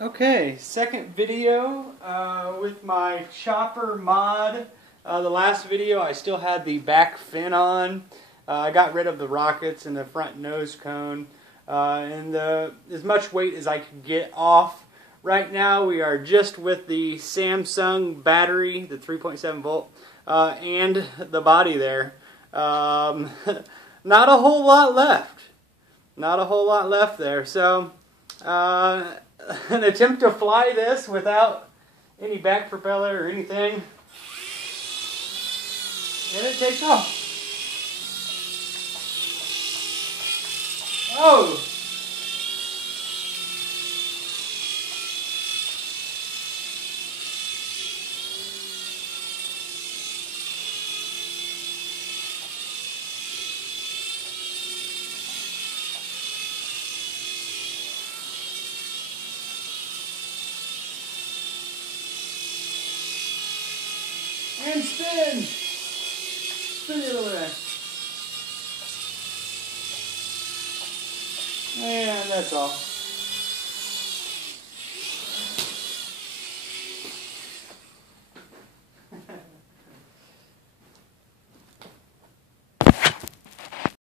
Okay, second video with my chopper mod. The last video I still had the back fin on. I got rid of the rockets and the front nose cone and as much weight as I could get off. Right now we are just with the Samsung battery, the 3.7 volt, and the body there. Not a whole lot left. Not a whole lot left there. So an attempt to fly this without any back propeller or anything, and it takes off. Oh! And spin! Spin the other way. And that's all.